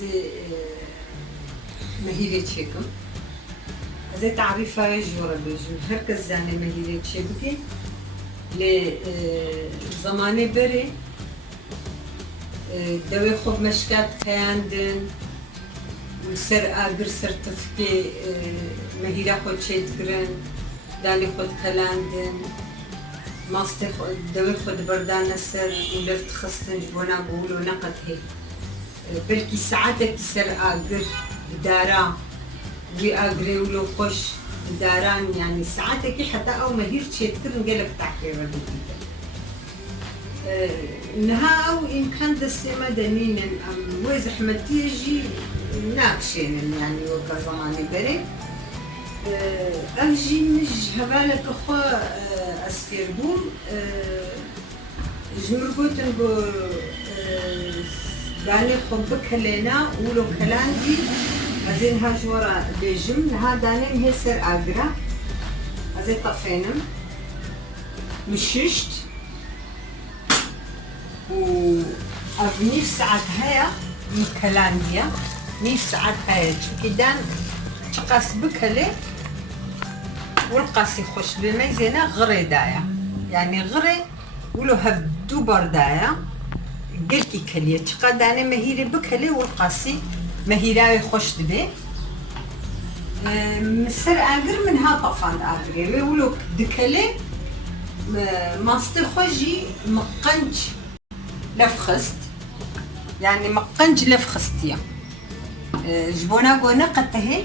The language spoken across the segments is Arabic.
زي مهيرة شيكم زي تعريفها جورا بيجون هركز يعني مهيرة شيكم لزماني بري دوي خوب مشكات خياندن وسر آگر سرتفكي مهيرة خود شيت كرن داني خود كلاندن ماستي دوي خود بردان سر ولفت خستن جبونا بقولو نقد هيك بلكي ساعتك سر آگر دارا وي آگري ولو خوش داران يعني ساعتك حتى أو مهير شيت كرن قلب تحكي رديدة نها أو إن كان دسمة دنين أم ويز حمتيجي ناقشين يعني وقا زماني بري أجي مش هبالك أخوة أسفير بوم جمرقوتن بو داني خبك هلينا ولو كلاندي أزين هاجورا بيجم لها داني مهسر آقرا أزين طفينم مششت وأبنيف ساعات هيا مكلانديا نيف ساعات هيا كدان تقاس بكلي والقاسي خوش بميزينا غري دايا يعني غري ولو هبدو بردايا قلتي كلية تقاداني مهيري بكلي والقاسي مهيراوي خوش دبي مسر آقر منها طفان آقري ولو دكلي ماستر خوجي مقنج لفخست يعني مقنج لفخستيا جبونا قونا قتهي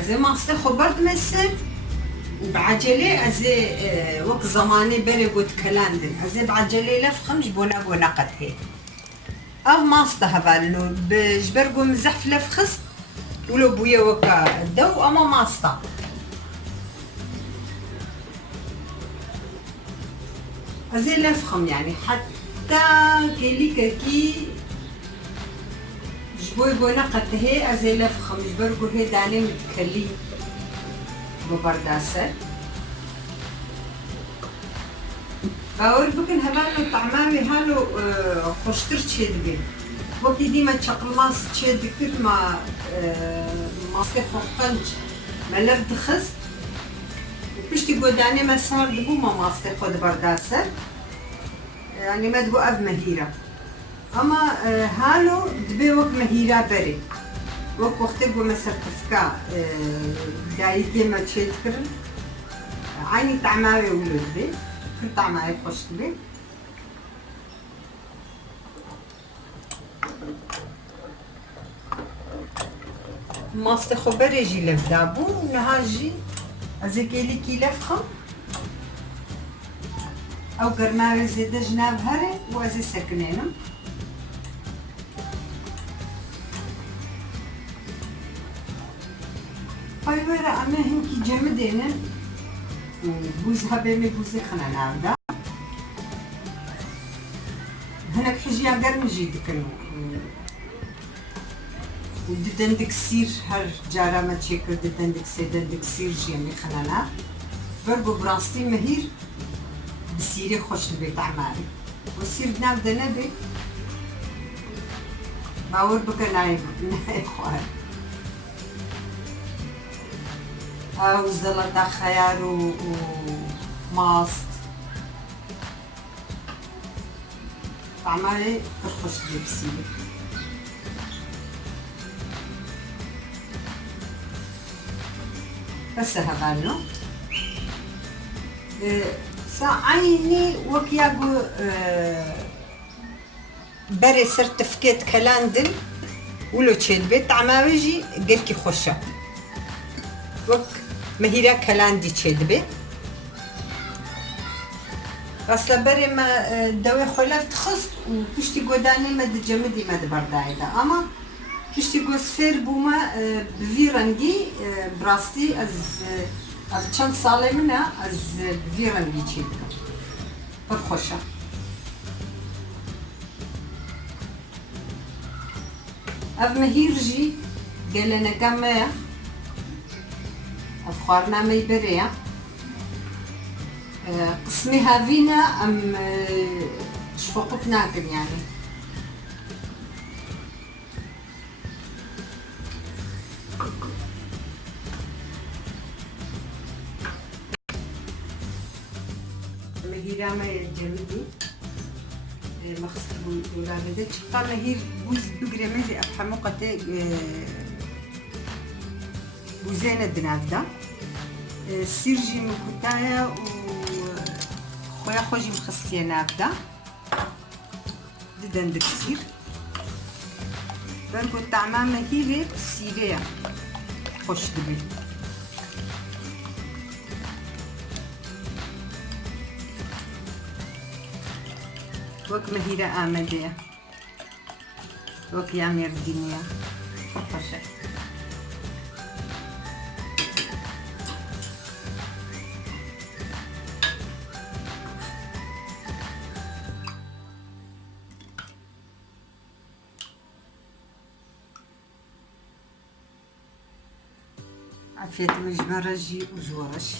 أزي ماستر خبرت مسر وبعجلي أزي وقت زماني بري قد كلاندن أزي بعجلي لفخم جبونا قونا قتهي أو ماستر هفالنو بجبرقو مزحف لفخست ولو بويا وكا الدو أما ماستر أزي لفخم يعني حتى كيلي كاكي جبوي بونا قتهي أزي لفخم جبرقو هي داني متكلي ببرداسة باور بكن هبالو طعمامي هالو خوشتر تشيد بي وكي ديما تشقل ماس تشيد كل ما ماسكي خوخنج ما لفت خست وبشتي قداني مسار دبو ما ماسكي خود برداسة يعني ما دبو أف مهيرة أما هالو دبي وك مهيرة بري وك وقتي قو مسر تفكا دايتي ما تشيد كرن عيني طعماوي ولد بي كل طعماوي خوش بي ماستي خبر يجي لف دابو ونهاجي أزي كيلي كي لفخم أو قرماوي زيادة جناب هري وأزي سكنينم هاي ورا أما هنكي جمدينا بوزها بيمي بوزي خنا نعمدا هناك حجيا قرمجي دكنو وددندك سير هر جارا ما تشيكر ددندك سيدندك سير جيمي خنانا بربو براستي مهير بسيري خوش البيت عماري وسير بناب دنبي باور بك نايم خوار او زلطة خيار وماست عماري برخوش البيت بسيري بس هغانو عيني وكياغو بري سرتفكيت كلاندن ولو تشيل بيت عماويجي قلكي خوشة وك مهيرا كلاندي تشيل بيت اصلا بري ما دوي خلاف تخص وكشتي قداني مد جمدي مد بردايدا اما كشتي قوس فير بوما بفيرنجي براستي از چند ساله منه از بفيرنجي چيد برخوشة اف مهير جي قالنا كما اف خوارنا مي بريا قسمي هافينا ام شفقت ناكل يعني مهيرة جلدي مخصر بولادة تشقى مهير بوز بقرمزي أفحمو قد بوزينة دنافدا سيرجي مكتايا و خويا خوجي مخصية نافدا ددن دكسير بنكو طعمها مهيرة سيرية خوش دبي وك مهيرة آمدية وك يامير الدنيا خوشة عافية مجمرة جي وزورش